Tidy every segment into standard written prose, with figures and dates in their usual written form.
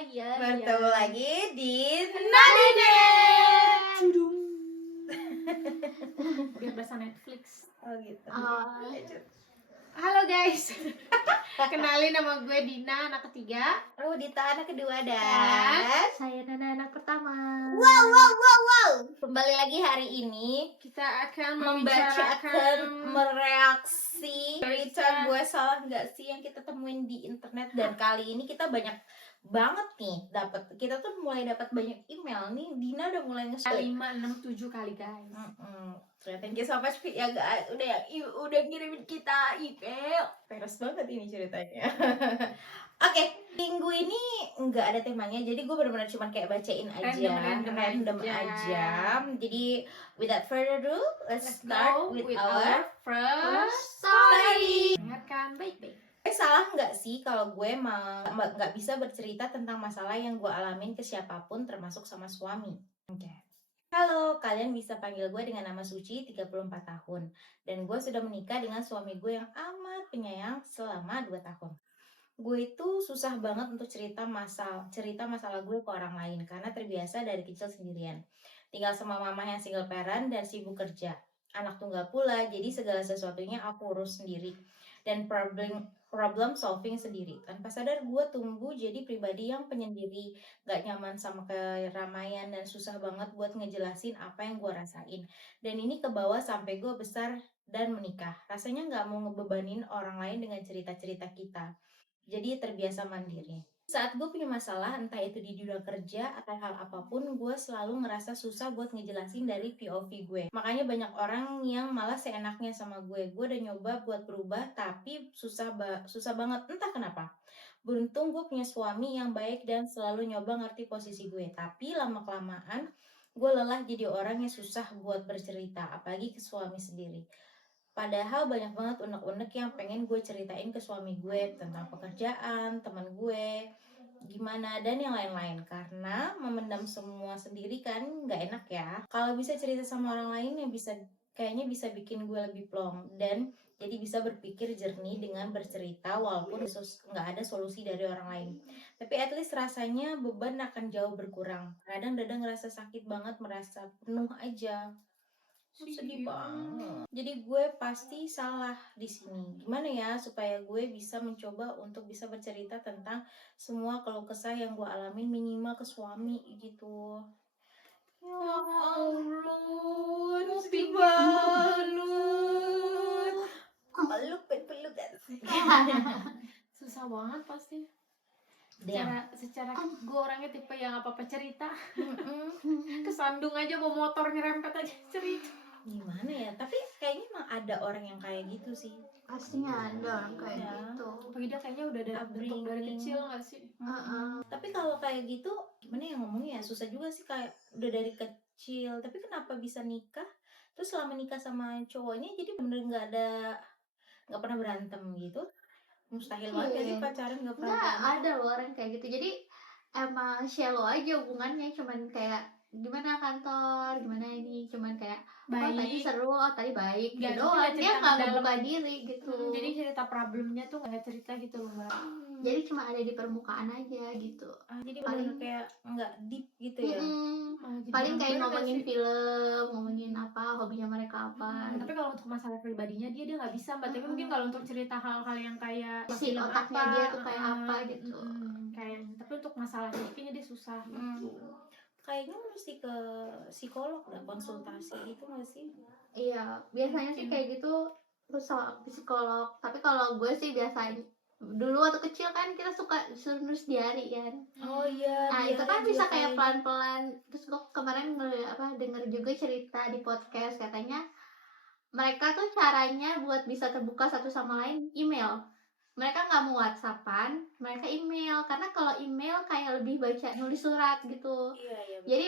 Bertemu lagi di Nadinet. Biar bahasa Netflix. Oh gitu. Halo guys. Kenalin, nama gue Dina, anak ketiga. Dita anak kedua Dan dan saya Nana, anak pertama. wow. Kembali lagi hari ini Kita akan membacakan membicarakan mereaksi cerita gue salah nggak sih yang kita temuin di internet. Dan kali ini kita banyak banget nih kita tuh mulai dapat banyak email nih. Dina udah mulai 5, 6, 7 kali guys. Thank you so much ya guys, udah ngirimin kita email. Peres banget ini ceritanya. Oke, minggu ini nggak ada temanya, jadi gue benar-benar cuma kayak bacain aja, random aja. Jadi without further ado, let's start with our first story. Dengarkan baik-baik. Salah nggak sih kalau gue nggak bisa bercerita tentang masalah yang gue alamin ke siapapun, termasuk sama suami? Halo, kalian bisa panggil gue dengan nama Suci, 34 tahun. Dan gue sudah menikah dengan suami gue yang amat penyayang selama 2 tahun. Gue itu susah banget untuk cerita masalah gue ke orang lain karena terbiasa dari kecil sendirian. Tinggal sama mama yang single parent dan sibuk kerja. Anak tunggal pula, jadi segala sesuatunya aku urus sendiri. Dan problem solving sendiri. Tanpa sadar gue tumbuh jadi pribadi yang penyendiri, gak nyaman sama keramaian dan susah banget buat ngejelasin apa yang gue rasain. Dan ini kebawa sampai gue besar dan menikah. Rasanya gak mau ngebebanin orang lain dengan cerita-cerita kita. Jadi terbiasa mandiri. Saat gue punya masalah, entah itu di dunia kerja atau hal apapun, gue selalu ngerasa susah buat ngejelasin dari POV gue. Makanya banyak orang yang malah seenaknya sama gue. Gue udah nyoba buat berubah, tapi susah banget, entah kenapa. Beruntung gue punya suami yang baik dan selalu nyoba ngerti posisi gue. Tapi lama-kelamaan, gue lelah jadi orang yang susah buat bercerita, apalagi ke suami sendiri. Padahal banyak banget unek-unek yang pengen gue ceritain ke suami gue tentang pekerjaan, teman gue, gimana, dan yang lain-lain. Karena memendam semua sendiri kan gak enak ya. Kalau bisa cerita sama orang lain yang kayaknya bisa bikin gue lebih plong. Dan jadi bisa berpikir jernih dengan bercerita walaupun gak ada solusi dari orang lain. Tapi at least rasanya beban akan jauh berkurang. Kadang ngerasa sakit banget, merasa penuh aja. Sedih banget. Jadi gue pasti salah di sini. Gimana ya supaya gue bisa mencoba untuk bisa bercerita tentang semua keluh kesah yang gue alamin minimal ke suami gitu. Ya Allah, sedih banget. Peluk kan. Susah banget pasti. Dia. Secara gue orangnya tipe yang apa-apa cerita. Kesandung aja bawa motor nyerempet aja cerita. Gimana ya, tapi kayaknya emang ada orang yang kayak gitu sih. Pastinya ada orang kayak gitu. Apalagi dia kayaknya udah dari kecil gak sih? Tapi kalau kayak gitu gimana ya ngomongnya ya, susah juga sih, kayak udah dari kecil tapi kenapa bisa nikah, terus selama nikah sama cowoknya jadi bener nggak pernah berantem gitu. Mustahil banget gak sih pacaran nggak pernah berantem. Ada loh orang kayak gitu, jadi emang shallow aja hubungannya, cuman kayak gimana kantor, gimana ini, cuman kayak baik. Oh tadi seru, tadi baik gitu doang, dia nggak ngebuka diri gitu. Jadi cerita problemnya tuh nggak cerita gitu loh mbak. Jadi cuma ada di permukaan aja gitu. Jadi paling kayak nggak deep gitu ya. Paling kayak ngomongin film, ngomongin apa, hobinya mereka apa. Tapi kalau untuk masalah pribadinya dia nggak bisa mbak. Tapi mungkin kalau untuk cerita hal-hal yang kayak si otaknya dia tuh kayak apa gitu. Tapi untuk masalah ini kayaknya dia susah gitu. Kayaknya mesti ke psikolog dan konsultasi gitu nggak sih? Iya, biasanya sih kayak gitu psikolog. Tapi kalau gue sih biasanya dulu waktu kecil kan kita suka disuruh nulis diary kan. Oh iya. Nah itu kan bisa kayak pelan-pelan. Terus gue kemarin denger juga cerita di podcast, katanya mereka tuh caranya buat bisa terbuka satu sama lain email. Mereka nggak mau WhatsAppan, mereka email, karena kalau email kayak lebih baca nulis surat gitu. Iya, jadi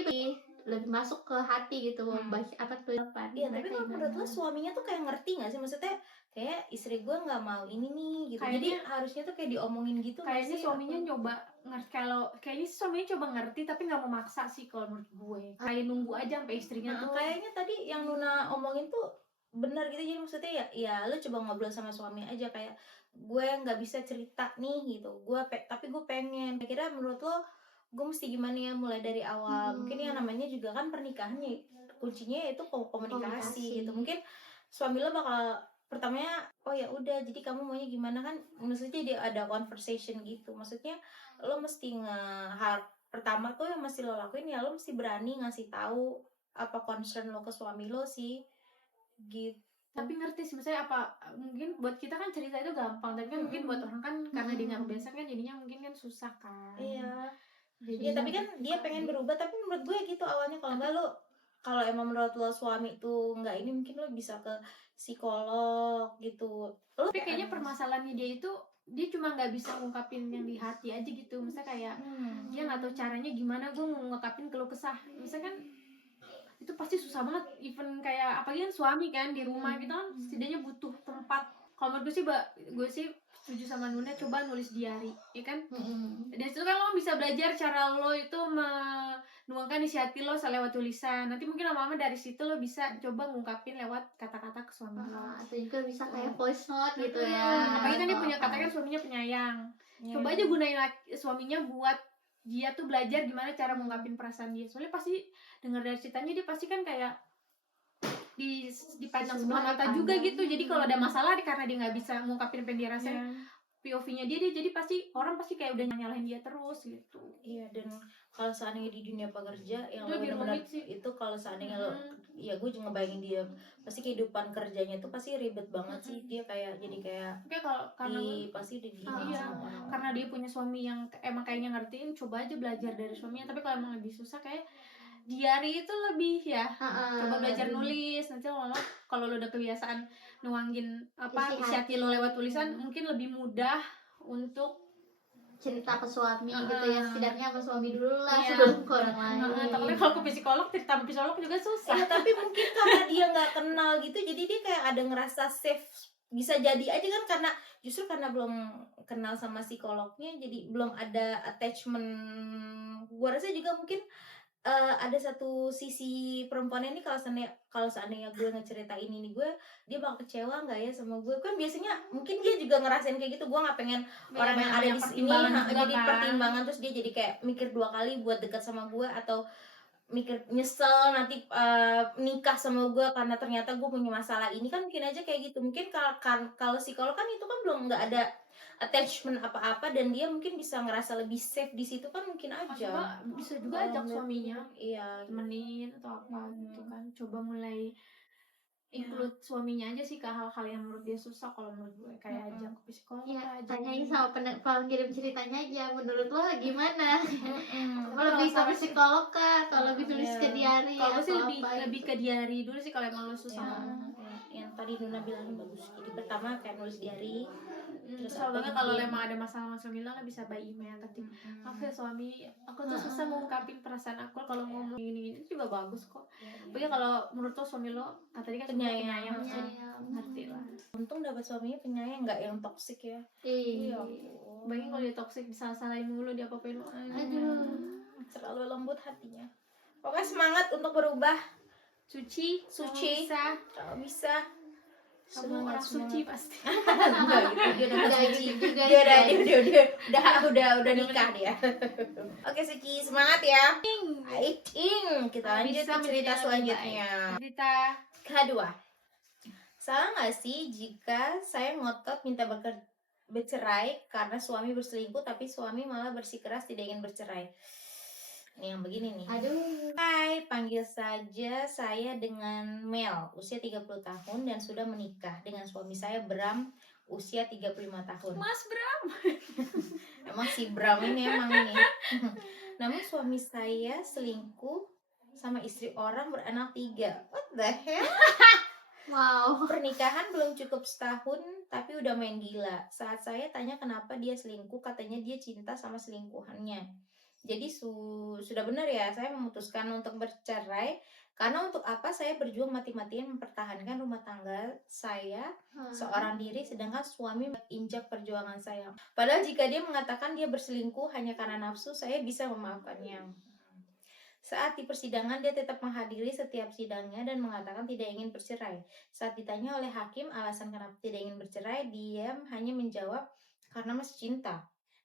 lebih masuk ke hati gitu, baca apa tulisan. Iya, tapi kalau menurut lo suaminya tuh kayak ngerti nggak sih, maksudnya kayak istri gue nggak mau ini nih gitu, kayaknya, jadi harusnya tuh kayak diomongin gitu. Kayaknya suaminya nyoba ngerti, kayaknya suaminya coba ngerti tapi nggak mau maksa sih kalau menurut gue. Kayak nunggu aja sampai istrinya tuh. Kayaknya tadi yang Nuna omongin tuh benar gitu, jadi maksudnya ya lo coba ngobrol sama suami aja kayak gue nggak bisa cerita nih gitu, tapi gue pengen. Kira menurut lo gue mesti gimana ya mulai dari awal. Mungkin yang namanya juga kan pernikahannya kuncinya itu komunikasi gitu. Mungkin suami lo bakal pertamanya oh ya udah jadi kamu maunya gimana kan, maksudnya dia ada conversation gitu. Maksudnya lo mesti pertama tuh yang mesti lo lakuin ya lo mesti berani ngasih tahu apa concern lo ke suami lo sih gitu. Tapi ngerti sih, misalnya apa, mungkin buat kita kan cerita itu gampang, tapi kan mungkin buat orang kan karena dia nggak kebiasaan kan jadinya mungkin kan susah kan. Iya. Jadi Ya tapi kan dia pengen berubah, tapi menurut gue gitu awalnya. Kalau enggak lo, kalau emang menurut lo suami tuh nggak ini, mungkin lo bisa ke psikolog gitu. Lo tapi kayaknya permasalahannya dia itu dia cuma nggak bisa ngungkapin yang di hati aja gitu. Misalnya kayak dia nggak tahu caranya gimana gue mau ngungkapin keluh kesah. Misalnya kan itu pasti susah banget, even kayak apalagi kan suami kan di rumah kita kan setidaknya butuh tempat. Kalau menurut gue sih setuju sama Nuna, coba nulis diary ya kan. Dan itu kan lo bisa belajar cara lo itu menuangkan isi hati lo lewat tulisan. Nanti mungkin lama-lama dari situ lo bisa coba ngungkapin lewat kata-kata ke suami lo. Atau juga bisa kayak voice note gitu ya. Apalagi kan dia punya kata kan suaminya penyayang. Coba aja gunain suaminya buat dia tuh belajar gimana cara mengungkapin perasaan dia. Soalnya pasti dengar dari ceritanya dia pasti kan kayak dipandang sebelah mata juga gitu. Jadi kalau ada masalah karena dia nggak bisa ngungkapin apa yang dia rasain, POV-nya dia jadi pasti orang pasti kayak udah nyalahin dia terus gitu. Iya, dan kalau seandainya di dunia pekerja yang Itu lo lebih benar-benar rumit sih. itu, kalau seandainya lo, ya gue juga ngebayangin dia pasti kehidupan kerjanya tuh pasti ribet banget sih. Dia kayak jadi kayak kalau karena pasti udah di iya, sama orang. karena dia punya suami yang emang kayaknya ngertiin, coba aja belajar dari suaminya. Tapi kalau emang lebih susah kayak diary itu lebih ya. Coba belajar nulis, nanti lama kalau lo udah kebiasaan nuangin isi hati lo lewat tulisan, mungkin lebih mudah untuk cerita ke suami gitu ya, setidaknya sama suami dulu lah Iya. sebelum ke orang lain. Tapi kalau ke psikolog, cerita sama psikolog juga susah. Iya, tapi mungkin karena dia nggak kenal gitu, jadi dia kayak ada ngerasa safe. Bisa jadi aja kan karena justru karena belum kenal sama psikolognya, jadi belum ada attachment. Gua rasa juga mungkin ada satu sisi perempuannya nih, kalau seandainya gue ngeceritain ini, dia bakal kecewa nggak ya sama gue. Kan biasanya mungkin dia juga ngerasain kayak gitu. Gue nggak pengen orang yang ada di sini jadi pertimbangan, terus dia jadi kayak mikir 2 kali buat dekat sama gue, atau mikir nyesel nanti nikah sama gue karena ternyata gue punya masalah ini. Kan mungkin aja kayak gitu. Mungkin kalau psikolog kan itu kan belum, nggak ada attachment apa-apa, dan dia mungkin bisa ngerasa lebih safe di situ kan, mungkin aja. Bisa juga ajak suaminya Iya, temenin atau apa gitu kan. Coba mulai include suaminya aja sih ke hal-hal yang menurut dia susah. Kalau menurut gue kayak ajak ke psikolog, Ya, tanyain sama pengirim ceritanya aja, menurut lo gimana? Lebih ke sama psikolog kah atau lebih tulis ke diary? Kalau gue sih atau apa lebih gitu? ke diary dulu sih kalau emang lo susah. yang tadi Nuna bilangin bagus. Jadi pertama kayak nulis diary. Terus soalnya kalau emang ada masalah sama suami lo bisa by email. Tapi maaf ya suami, aku tuh susah ngungkapin perasaan aku kalau ngomong ini itu juga bagus kok. Pokoknya kalau menurut lo suami lo, tadi kan penyayang, ngerti lah. Untung dapat suaminya penyayang, nggak yang toksik ya. Iya. Bayangin kalau dia toksik, disalah-salahin mulu, dia apa-apain lo. Aduh. Terlalu lembut hatinya. Pokoknya semangat untuk berubah. Suci, Bisa. Kalau bisa. Kamu orang suci pasti. Enggak gitu, dia udah suci. Dia udah nikah dia. Oke Suci, semangat ya. Fighting. Kita lanjut ke cerita selanjutnya. Cerita kedua. Salah nggak sih jika saya ngotot minta bercerai karena suami berselingkuh, tapi suami malah bersikeras tidak ingin bercerai? Ini yang begini nih. Aduh. Hai, panggil saja saya dengan Mel, usia 30 tahun dan sudah menikah dengan suami saya Bram, usia 35 tahun. Mas Bram. Emang si Bram ini emang ini. Namun suami saya selingkuh sama istri orang beranak 3. What the hell? Wow. Pernikahan belum cukup setahun tapi udah main gila. Saat saya tanya kenapa dia selingkuh, katanya dia cinta sama selingkuhannya. Jadi sudah benar ya, saya memutuskan untuk bercerai karena untuk apa saya berjuang mati-matian mempertahankan rumah tangga saya seorang diri, sedangkan suami injak perjuangan saya. Padahal jika dia mengatakan dia berselingkuh hanya karena nafsu, saya bisa memaafkannya. Saat di persidangan dia tetap menghadiri setiap sidangnya dan mengatakan tidak ingin bercerai. Saat ditanya oleh hakim alasan kenapa tidak ingin bercerai, dia hanya menjawab karena masih cinta.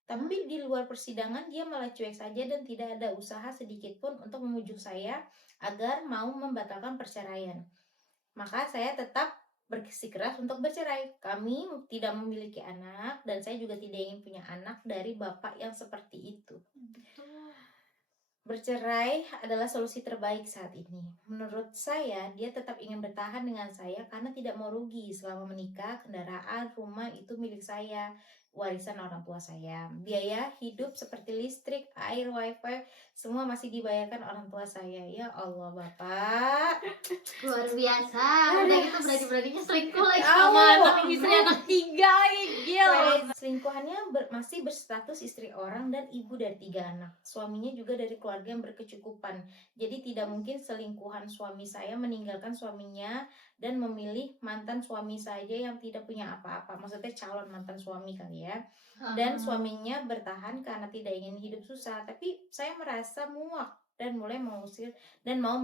Tapi di luar persidangan dia malah cuek saja dan tidak ada usaha sedikit pun untuk memujuk saya agar mau membatalkan perceraian. Maka saya tetap bersikeras untuk bercerai. Kami tidak memiliki anak dan saya juga tidak ingin punya anak dari bapak yang seperti itu. Bercerai adalah solusi terbaik saat ini. Menurut saya, dia tetap ingin bertahan dengan saya karena tidak mau rugi. Selama menikah, kendaraan, rumah itu milik saya, warisan orang tua saya. Biaya hidup seperti listrik, air, wifi, semua masih dibayarkan orang tua saya. Ya Allah, Bapak. Luar biasa. Udah gitu berani-beraninya selingkuh lagi Sama sama anak istri anak 3, gila. Selingkuhannya masih berstatus istri orang dan ibu dari 3 anak. Suaminya juga dari keluarga yang berkecukupan. Jadi tidak mungkin selingkuhan suami saya meninggalkan suaminya dan memilih mantan suami saja yang tidak punya apa-apa. Maksudnya calon mantan suami kali ya. Dan suaminya bertahan karena tidak ingin hidup susah. Tapi saya merasa muak dan mulai mengusir dan mau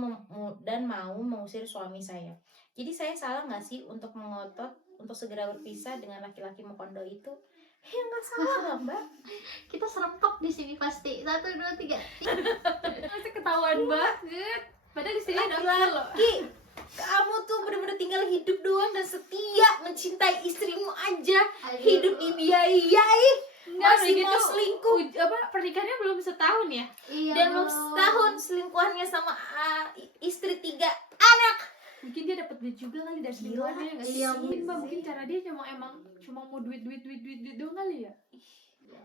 mengusir suami saya. Jadi saya salah nggak sih untuk mengotot untuk segera berpisah dengan laki-laki Mokondo itu? Ya nggak salah lah, Mbak. Kita serempok di sini pasti. 1, 2, 3. Masih ketahuan banget. Padahal di sini ada loh. Laki-laki, kamu tuh bener-bener tinggal hidup doang dan setia mencintai istrimu aja. Hidup dibiayai. Masih mau selingkuh. Pernikahannya belum setahun ya? Iya. Dan belum setahun selingkuhannya sama istri 3 anak. Mungkin dia dapat duit juga kali dari Gila, selingkuhannya nggak sih? iya, Mungkin Mbak, sih. mungkin cara dia cuma mau duit doang kali ya? Gila,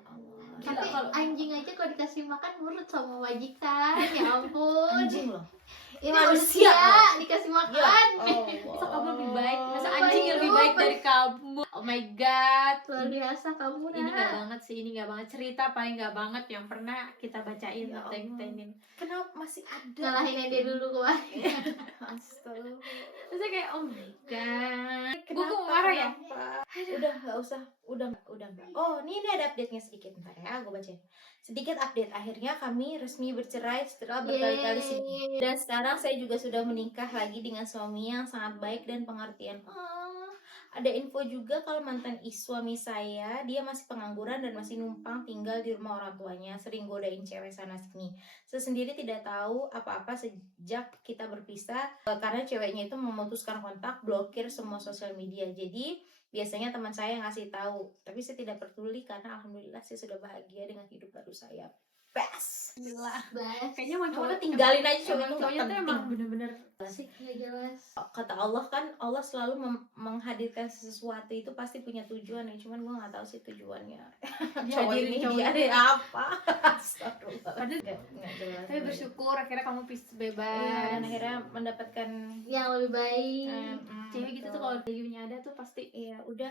Tapi kalau anjing aja kalau dikasih makan nurut sama majikan. Ya ampun. Anjing loh. Ini manusia. manusia dikasih Gila. makan. masa kamu lebih baik, masa Oh anjing my lebih God. baik dari kamu? Oh my god. Luar biasa kamu Ini nah. nggak banget sih, ini nggak banget, cerita paling nggak banget yang pernah kita bacain Ya atau kita Allah. ini. Kenapa masih ada? Ngalahin dia dulu kemarin. Astaga. Terus saya kayak oh my god, gue Kenapa, mau marah ya. Udah nggak usah, udah nggak. Oh, ini ada update-nya sedikit, bentar ya, gue baca. Sedikit update, akhirnya kami resmi bercerai setelah berkali-kali sedih. Dan sekarang saya juga sudah menikah lagi dengan suami yang sangat baik dan pengertian. Ada info juga kalau mantan suami saya, dia masih pengangguran dan masih numpang tinggal di rumah orang tuanya, sering godain cewek sana sini. Saya sendiri tidak tahu apa-apa sejak kita berpisah karena ceweknya itu memutuskan kontak, blokir semua sosial media. Jadi biasanya teman saya yang ngasih tahu, tapi saya tidak peduli karena alhamdulillah saya sudah bahagia dengan hidup baru saya. Best. Gila. Bas. Kayaknya mau Cowoknya cowok tinggalin aja cowok emang itu cowoknya tuh penting. emang bener-bener Asik nggak jelas. Kata Allah kan, Allah selalu menghadirkan sesuatu itu pasti punya tujuan ya, cuman gue nggak tahu sih tujuannya. Cowok dihadirin ini cowok dia itu. apa? Astagfirullah. Padahal- Nggak jelas. tapi bersyukur akhirnya kamu bebas. Iya, dan akhirnya mendapatkan Yang lebih baik. Cewek gitu tuh kalau dayunya ada tuh pasti iya udah.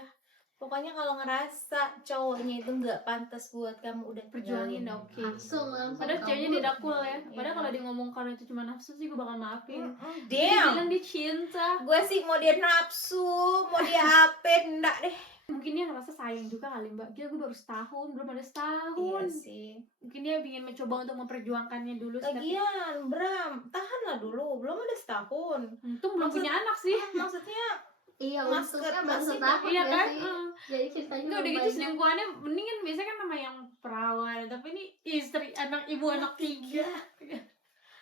Pokoknya kalau ngerasa cowoknya itu nggak pantas buat kamu, udah perjuangin tinggalin. oke. Langsung Padahal ceweknya kabur. tidak cool ya. Padahal Iya. kalau dia ngomong kalau itu cuma nafsu sih gue bakal maafin. Dia Damn. bilang dia cinta. Gue sih mau dia nafsu, mau dia apa, enggak deh. Mungkin dia ngerasa sayang juga kali Mbak. Gila gue baru setahun, belum ada setahun. Iya sih. Mungkin dia ingin mencoba untuk memperjuangkannya dulu. Tapi Lagian, Bram, tahanlah dulu, belum ada setahun. untung belum Maksud- punya anak sih. Maksudnya Iya, Masker untungnya baru masih setahun Iya nggak kan? sih? Jadi ceritanya Enggak udah belum gitu banyak. selingkuhannya mendingan biasanya kan nama yang perawan, tapi ini istri anak ibu anak 3.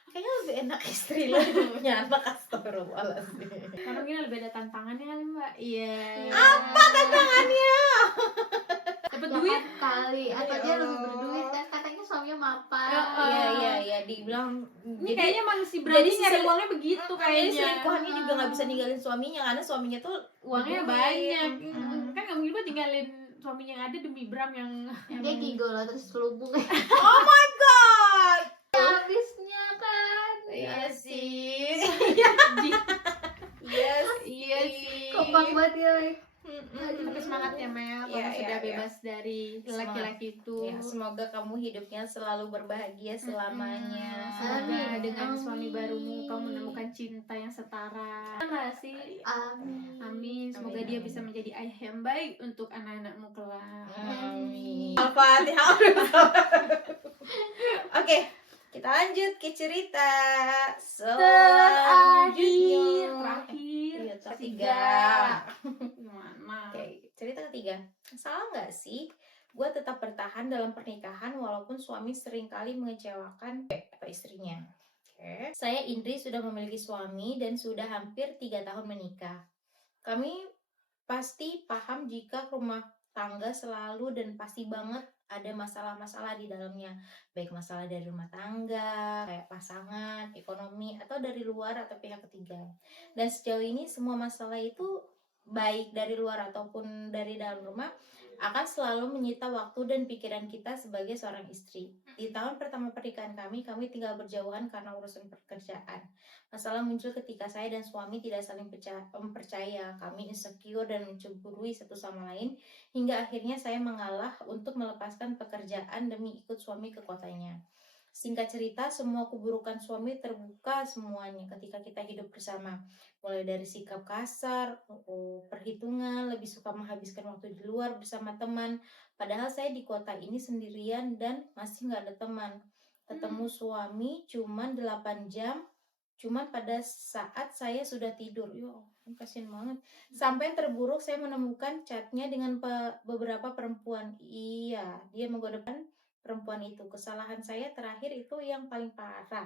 kayaknya lebih enak istri lo yang punya anak. Astagfirullahaladzim. Karena mungkin lebih ada tantangannya kali Mbak. Iya. Apa tantangannya? Dapat Ya duit. kan kali atau Ya dia lebih Allah. berduit kan katanya suaminya mapan. Iya, dibilang. Ini kayaknya manusia berani si nyari sel- uangnya begitu Jadi kayaknya. selingkuhannya juga nggak bisa ninggalin suaminya karena suaminya tuh Uangnya berduit. banyak. Mm. Kan nggak mungkin gue tinggalin suaminya yang ada demi Bram yang Dia gigolo terus selubung. Oh my god. Habisnya kan. Iya sih. Di- Iya Iya sih. Kompak banget ya, Lek. Tapi semangat ya Mel, kamu Iya, sudah iya, bebas dari laki-laki itu. Ya, semoga kamu hidupnya selalu berbahagia selamanya. Semoga Amin. dengan Amin. suami barumu kamu menemukan cinta yang setara. Enggak sih? Amin. Amin. Semoga Amin, dia amin. bisa menjadi ayah yang baik untuk anak-anakmu kelak. Amin. Al-Fatihah. Oke, kita lanjut ke cerita Terakhir, Iya, terakhir, ketiga. Gimana? Oke, cerita ketiga. Salah nggak sih gue tetap bertahan dalam pernikahan walaupun suami seringkali mengecewakan istrinya. Oke. Saya Indri sudah memiliki suami dan sudah hampir 3 tahun menikah. Kami pasti paham jika rumah tangga selalu dan pasti banget ada masalah-masalah di dalamnya, baik masalah dari rumah tangga, kayak pasangan, ekonomi, atau dari luar atau pihak ketiga. Dan sejauh ini semua masalah itu baik dari luar ataupun dari dalam rumah akan selalu menyita waktu dan pikiran kita sebagai seorang istri. Di tahun pertama pernikahan kami tinggal berjauhan karena urusan pekerjaan. Masalah muncul ketika saya dan suami tidak saling percaya, kami insecure dan mencemburui satu sama lain, hingga akhirnya saya mengalah untuk melepaskan pekerjaan demi ikut suami ke kotanya. Singkat cerita, semua keburukan suami terbuka semuanya ketika kita hidup bersama. Mulai dari sikap kasar, perhitungan, lebih suka menghabiskan waktu di luar bersama teman. Padahal saya di kota ini sendirian dan masih nggak ada teman. Ketemu suami cuman 8 jam, cuman pada saat saya sudah tidur. Kasian banget. Sampai yang terburuk saya menemukan chatnya dengan beberapa perempuan. Iya, dia menggodakan perempuan itu. Kesalahan saya terakhir itu yang paling parah.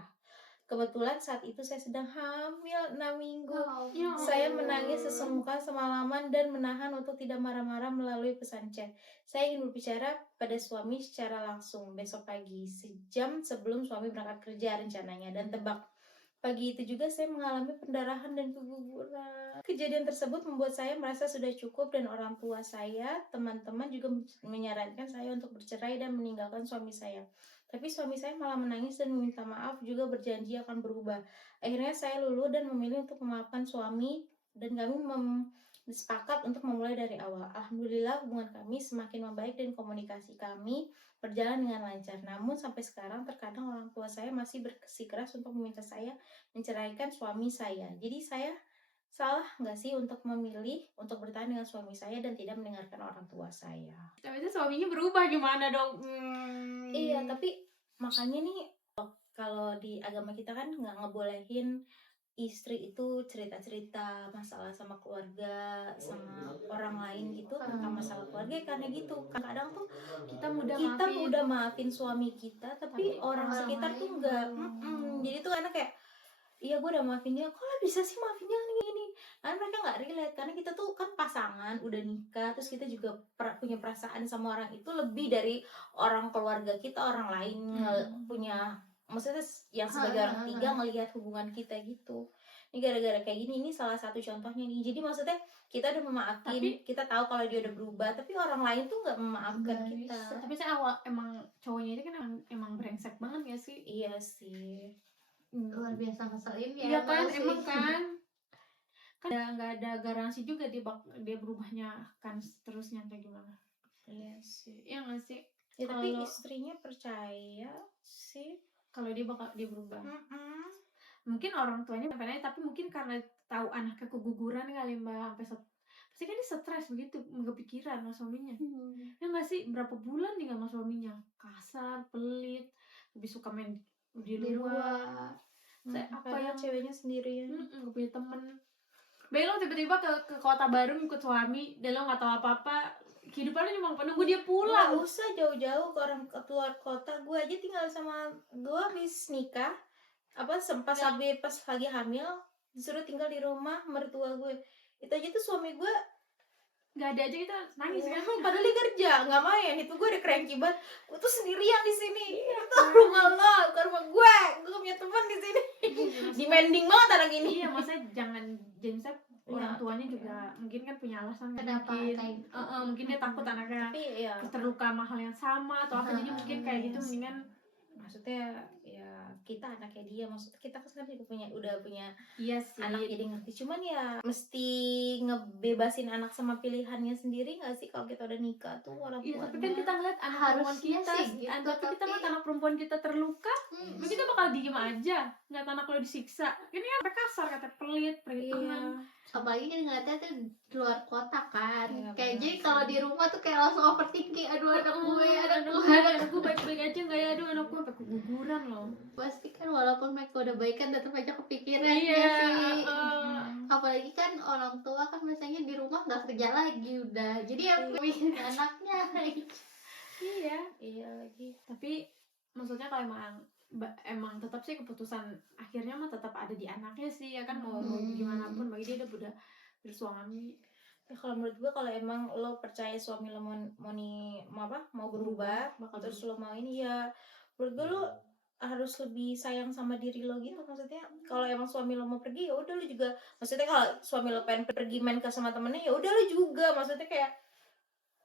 Kebetulan saat itu saya sedang hamil 6 minggu. Ya Saya menangis sesenggukan semalaman dan menahan untuk tidak marah-marah melalui pesan chat. Saya ingin berbicara pada suami secara langsung besok pagi, sejam sebelum suami berangkat kerja rencananya. Dan tebak, pagi itu juga saya mengalami pendarahan dan keguguran. Kejadian tersebut membuat saya merasa sudah cukup dan orang tua saya, teman-teman juga menyarankan saya untuk bercerai dan meninggalkan suami saya. Tapi suami saya malah menangis dan meminta maaf, juga berjanji akan berubah. Akhirnya saya luluh dan memilih untuk memaafkan suami dan kami sepakat untuk memulai dari awal. Alhamdulillah hubungan kami semakin membaik dan komunikasi kami berjalan dengan lancar. Namun sampai sekarang terkadang orang tua saya masih bersikeras untuk meminta saya menceraikan suami saya. Jadi saya salah nggak sih untuk memilih untuk bertahan dengan suami saya dan tidak mendengarkan orang tua saya? Tapi itu suaminya berubah gimana dong? Iya, tapi makanya nih kalau di agama kita kan nggak ngebolehin istri itu cerita-cerita masalah sama keluarga, sama orang lain gitu tentang masalah keluarga, karena gitu kadang tuh kita kita udah maafin suami kita tapi orang sekitar tuh enggak. Jadi tuh karena kayak iya gue udah maafin dia, kok lah bisa sih maafinnya gini, karena mereka nggak relate, karena kita tuh kan pasangan udah nikah, terus kita juga punya perasaan sama orang itu lebih dari orang keluarga kita, orang lain punya, maksudnya yang sebagai orang ketiga ngelihat hubungan kita gitu. Ini gara-gara kayak gini, ini salah satu contohnya nih. Jadi maksudnya kita udah memaafin, kita tahu kalau dia udah berubah, tapi orang lain tuh nggak memaafkan kita. Tapi saya emang cowoknya itu kan emang brengsek banget ya sih. Iya sih. luar biasa ngeselin ya. Iya kan, makasih. emang kan nggak ada garansi juga dia berubahnya kan seterusnya kayak gimana. Iya sih. Iya nggak sih? Ya, tapi Kalau- istrinya percaya sih Kalau dia berubah. Mungkin orang tuanya pengen, tapi mungkin karena tahu anaknya keguguran kali Mbak, sampai pasti kan dia stres begitu, nggak kepikiran sama suaminya. Ya nggak sih, berapa bulan nih sama suaminya, kasar, pelit, lebih suka main di luar. Apa Padahal yang ceweknya sendirian. nggak punya temen. Baik lo tiba-tiba ke kota baru ikut suami, dan lo nggak tahu apa-apa, kehidupan lo cuma menunggu dia Nggak pulang. usah jauh-jauh ke orang keluar kota. Gue aja tinggal sama gue habis nikah, sempat sampai pas lagi hamil disuruh tinggal di rumah mertua gue. Itu aja tuh suami gue Nggak ada aja kita nangis kan. padahal dia kerja nggak main. Itu gue udah cranky banget, gue tuh sendirian di sini. Itu rumah lo, bukan rumah gue punya teman di sini. Demanding banget anak ini. Iya, maksudnya jangan orang tuanya juga mungkin kan punya alasan kan, Kenapa mungkin kayak gitu? mungkin dia takut anaknya Tapi ya terluka sama hal yang sama atau apa, jadi mungkin kayak gitu mendingan maksudnya ya kita anaknya dia, maksudnya kita kan sekarang juga udah punya iya sih. anak, jadi ngerti. Cuman ya mesti ngebebasin anak sama pilihannya sendiri nggak sih kalau kita udah nikah tuh orang Iya, tapi kan tuanya. kita ngeliat anak perempuan Harusnya kita, sih gitu, tapi kita tapi- ngeliat anak perempuan kita terluka, kita bakal diem aja, ngeliat anak lo disiksa. Ini kan sampai kasar, kata pelit, perhitungan. apalagi kan ngeliatnya tuh di luar kota kan. Iya, kayak benar jadi sih. kalau di rumah tuh kayak langsung overthinking, aduh anak gue, anak gue baik-baik aja nggak ya, aduh anak gue sampai keguguran loh. pasti kan walaupun mereka udah baikan tetap aja kepikiran Iya, ya sih. uh-uh. Apalagi kan orang tua kan biasanya di rumah nggak kerja lagi udah, jadi yang mikirin anaknya. Iya lagi. Tapi maksudnya kalau emang tetap sih keputusan akhirnya mah tetap ada di anaknya sih ya kan, mau gimana pun bagi dia udah bersuami. Ya, kalau menurut gue kalau emang lo percaya suami lo mau berubah, bakal terus lo mau ini ya, menurut gue lo harus lebih sayang sama diri lo gitu. Maksudnya kalau emang suami lo mau pergi ya udah lo juga, maksudnya kalau suami lo pengen pergi main ke sama temennya ya udah lo juga, maksudnya kayak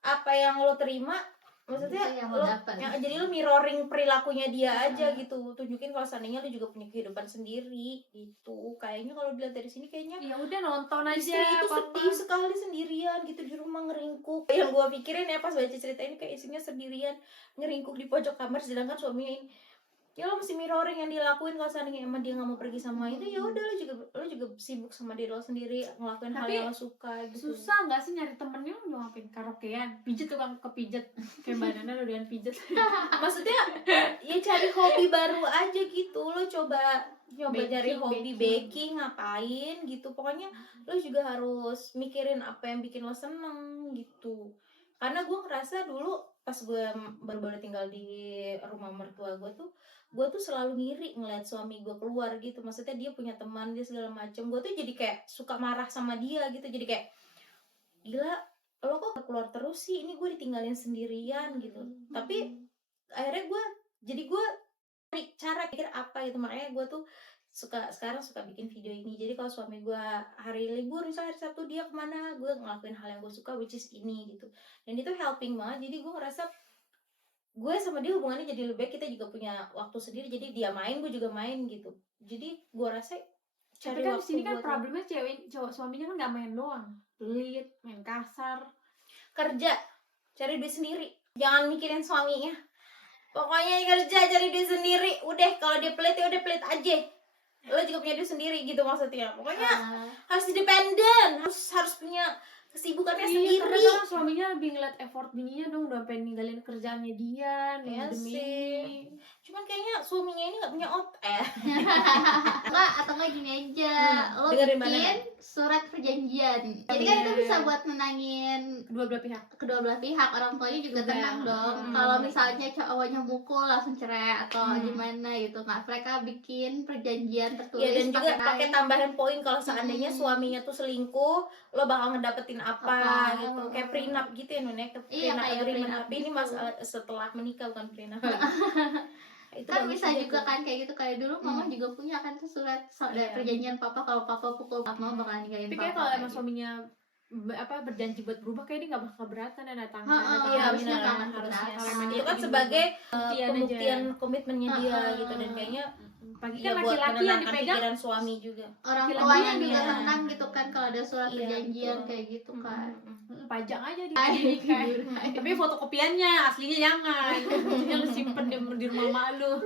apa yang lo terima, maksudnya Itu yang lo dapat. jadi lo mirroring perilakunya dia aja gitu, tunjukin kalau seandainya lo juga punya kehidupan sendiri gitu. Kayaknya kalau dilihat dari sini kayaknya Ya udah nonton aja. istri itu sedih sekali sendirian gitu di rumah ngeringkuk. Yang gue pikirin ya pas baca cerita ini, kayak istrinya sendirian ngeringkuk di pojok kamar, sedangkan suaminya ini, ya lo mesti mirroring yang dilakuin. Kalau seandainya emang dia nggak mau pergi sama itu, ya udah lo juga sibuk sama diri lo sendiri, ngelakuin hal Tapi yang lo suka gitu. susah nggak sih nyari temennya mau ngapain? Karaokean, pijet, tukang kepijet kayak banana lo dengan pijet. Maksudnya ya cari hobi baru aja gitu. Lo coba cari hobi baking ngapain gitu. Pokoknya lo juga harus mikirin apa yang bikin lo seneng gitu. Karena gue ngerasa dulu pas gue baru-baru tinggal di rumah mertua gue tuh selalu ngiri ngeliat suami gue keluar gitu. Maksudnya dia punya teman, dia segala macem. Gue tuh jadi kayak suka marah sama dia gitu. Jadi kayak, gila, lo kok keluar terus sih, ini gue ditinggalin sendirian gitu. Tapi akhirnya gue cari cara pikir apa gitu. Makanya gue tuh sekarang suka bikin video ini. Jadi kalau suami gue hari libur, misalnya hari Sabtu dia kemana, gue ngelakuin hal yang gue suka, which is ini gitu. Dan itu helping banget. Jadi gue ngerasa gue sama dia hubungannya jadi lebih baik. Kita juga punya waktu sendiri, jadi dia main, gue juga main gitu. Jadi gue rasa Tapi kan di sini kan problemnya cowok suaminya kan nggak main doang, pelit, main kasar, kerja, cari duit sendiri, jangan mikirin suaminya. Pokoknya kerja, cari duit sendiri. Udah, kalau dia pelit ya udah pelit aja. Lo juga punya duit sendiri gitu maksudnya. Pokoknya harus independen, harus punya kesibukannya sendiri. Karena suaminya lebih ngeliat effort bininya dong, udah pengen ninggalin kerjaannya dia, Iya demi sih. Cuman kayaknya suaminya ini nggak punya otak. atau nggak gini aja, lo dengerin bikin surat perjanjian. Jadi kan itu bisa buat menangin kedua belah pihak. Orang tuanya juga tenang dong. Kalau misalnya cowoknya mukul langsung cerai atau gimana gitu, nggak, mereka bikin perjanjian tertulis. Iya, dan juga pakai tambahan poin kalau seandainya suaminya tuh selingkuh, lo bakal ngedapetin apa gitu. Kayak prenup gitu ya, Nun, prenup agreement. Tapi ini masalah setelah menikah, bukan prenup. Itu kan bisa juga kan kayak gitu. Kayak dulu mama juga punya kan tuh surat dari perjanjian papa, kalau papa pukul mama bakal ninggalin papa. Tapi kayak kalau emang suaminya berjanji buat berubah, kayak dia nggak bakal keberatan ya datang. Iya, harusnya itu kan sebagai pembuktian komitmennya dia gitu. Dan kayaknya pagi kan laki-laki yang dipegang pikiran suami juga, orang tuanya juga tenang gitu kan kalau ada surat perjanjian kayak gitu kan. Pajang aja di nikah. Tapi fotokopiannya aslinya jangan, aslinya lu simpen di rumah mak lu.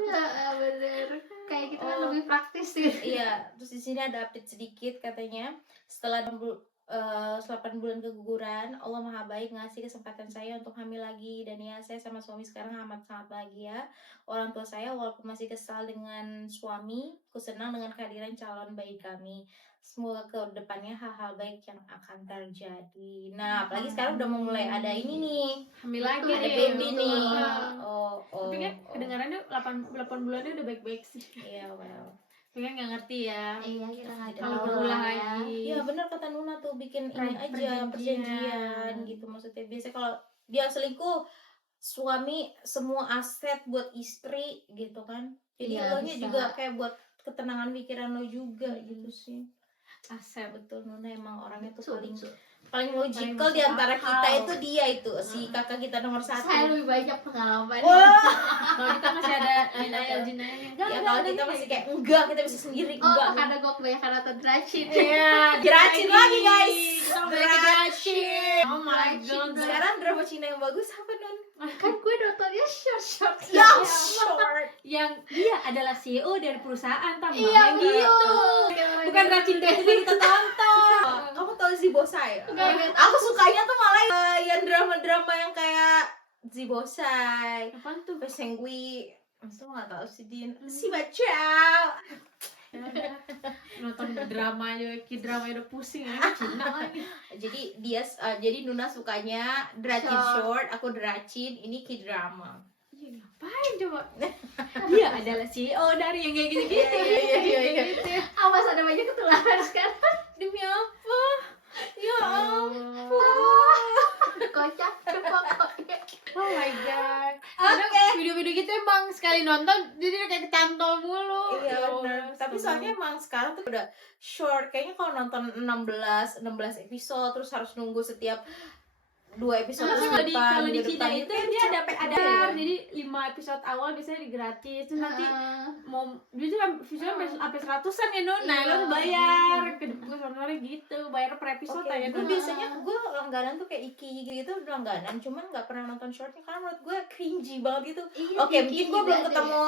Bener, kayak gitu kan lebih praktis sih. Iya. Terus di sini ada update sedikit, katanya setelah 8 bulan keguguran, Allah Maha Baik ngasih kesempatan saya untuk hamil lagi. Dan ya, saya sama suami sekarang amat sangat bahagia. Orang tua saya walaupun masih kesal dengan suami, ku senang dengan kehadiran calon bayi kami. Semoga ke depannya hal-hal baik yang akan terjadi. Nah, apalagi sekarang udah mau mulai ada ini nih, hamil lagi, ada baby nih. Tapi kan kedengarannya 8 bulannya udah baik-baik sih. Iya, well, kan nggak ngerti ya. Iya, kita nggak tahu kalau berulang lagi. Iya benar kata Nuna tuh, bikin ini aja perjanjian gitu. Maksudnya biasanya kalau dia selingkuh, suami semua aset buat istri gitu kan. Jadi lo nya juga kayak buat ketenangan pikiran lo juga gitu sih. Aset. Betul, Nuna emang orangnya tuh paling logical di antara kita. Itu dia itu si kakak kita nomor 1. Saya lebih banyak pengalaman. Kalau kita masih ada jinayah. Ya kalau kita masih kayak enggak, kita bisa sendiri. Enggak, karena gue kebanyakan nonton Dracin. Iya, Dracin lagi guys. Dracin. Oh my god. Sekarang drama Cina yang bagus apa, Nun? Kan gue nontonnya short. Yang dia adalah CEO dari perusahaan tambang. Iya gitu. Bukan Dracin kita tonton. Kamu tahu Zibosai? Aku sukanya tuh malah yang drama-drama yang kayak Zibosai. Apaan tuh? Pesengui. Maksudnya nggak tahu sih Din. Si Bacau. Nonton dramanya, K-drama udah pusing ya, Cina lagi. Jadi Nuna sukanya dracin short, aku dracin, ini K-drama. Iya, ngapain coba? Dia adalah CEO dari yang kayak gitu-gitu. Iya. Awas ada banyak ketularan sekarang. Demi apa? Ya Kocak pokoknya. Oh my god. Oke. Video-video gitu emang sekali nonton jadi udah kayak kecantol mulu. Iya Ya Allah, benar. Tapi soalnya emang sekarang tuh udah short. Kayaknya kalau nonton 16 episode terus harus nunggu setiap 2 episode kalau di depan, Cina minggu depan, itu kan dia ada capek ada ya. jadi 5 episode awal biasanya gratis terus nanti mau dia tuh visualnya sampai 100-an ya Nun. Nah, Iya. lo harus bayar ke nontonnya gitu, bayar per episode Oke, aja gue biasanya gue langganan tuh kayak Iki gitu langganan, cuman nggak pernah nonton shortnya karena menurut gue cringy banget gitu. Oke, mungkin gue belum ketemu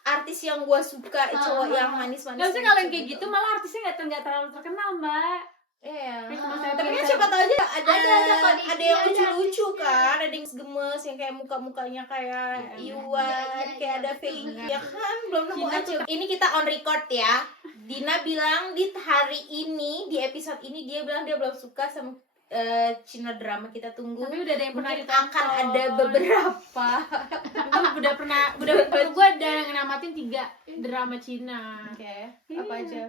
artis yang gue suka, cowok yang manis-manis. Nggak usah kalau yang kayak gitu malah artisnya nggak terlalu terkenal Mbak. Iya. Kayak cuma Tapi kan saya siapa tahu aja ada Ada yang ada lucu-lucu artisnya. kan, ada yang gemes yang kayak muka-mukanya kayak Iwan, kayak ada Fei, ya kan belum nemu Cina aja. Ini kita on record ya. Dina bilang di hari ini, di episode ini dia bilang dia belum suka sama Cina drama. Kita tunggu. Tapi udah ada yang pernah Mungkin ditonton. akan ada beberapa. Gue udah pernah gue udah namatin 3 drama Cina. Oke, Iya. apa aja?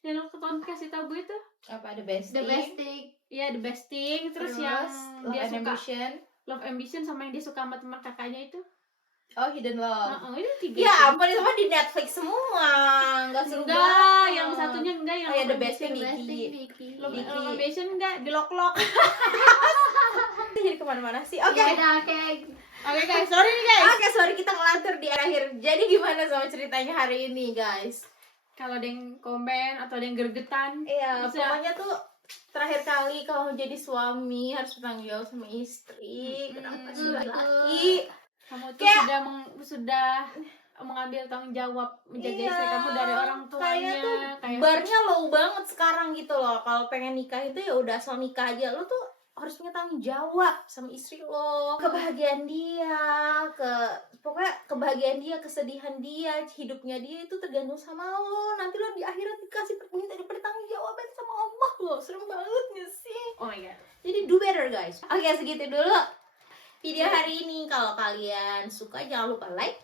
Yang lo kasih tau gue tuh Apa The Best The Thing? Best Thing. iya The Best Thing, terus yang Love dia and suka Ambition. Love Ambition sama yang dia suka sama teman kakaknya itu. Oh, Hidden Love. Itu 3. Ya ampun, itu mah di Netflix semua. Enggak seru enggak, banget. yang satunya enggak yang Oh, ya, Love The Best Ambition. Thing. The Best Thing Diki. Diki. Love Diki. Ambition enggak di lock. Jadi kemana-mana sih? Oke. Ya udah oke. Oke guys, sorry nih guys. Oke, sorry kita ngelantur di akhir. Jadi gimana sama ceritanya hari ini, guys? Kalau ada yang komen atau ada yang gergetan, Iya, bisa. pokoknya tuh terakhir kali kalau jadi suami harus bertanggung jawab sama istri. Kenapa sih laki? Kamu tuh Kayak- sudah mengambil tanggung jawab menjaga Iya, istri kamu dari orang tuanya. kayaknya tuh barnya low banget sekarang gitu loh. Kalau pengen nikah itu ya udah asal nikah aja. Lo tuh harus punya tanggung jawab sama istri lo, kebahagiaan dia, pokoknya kebahagiaan dia, kesedihan dia, hidupnya dia itu tergantung sama lo. Nanti lo di akhirat dikasih minta pertanggung jawaban sama Allah lo. Serem banget gak sih? Oh my god. Jadi do better guys. Oke, segitu dulu video hari ini. Kalau kalian suka jangan lupa like,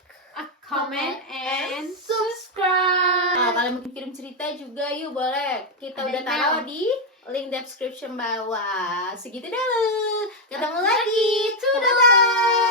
Comment and subscribe. kalau kalian mau kirim cerita juga yuk boleh. Kita Ada udah email. taruh di link description bawah. Segitu dulu. Ketemu lagi. Bye bye.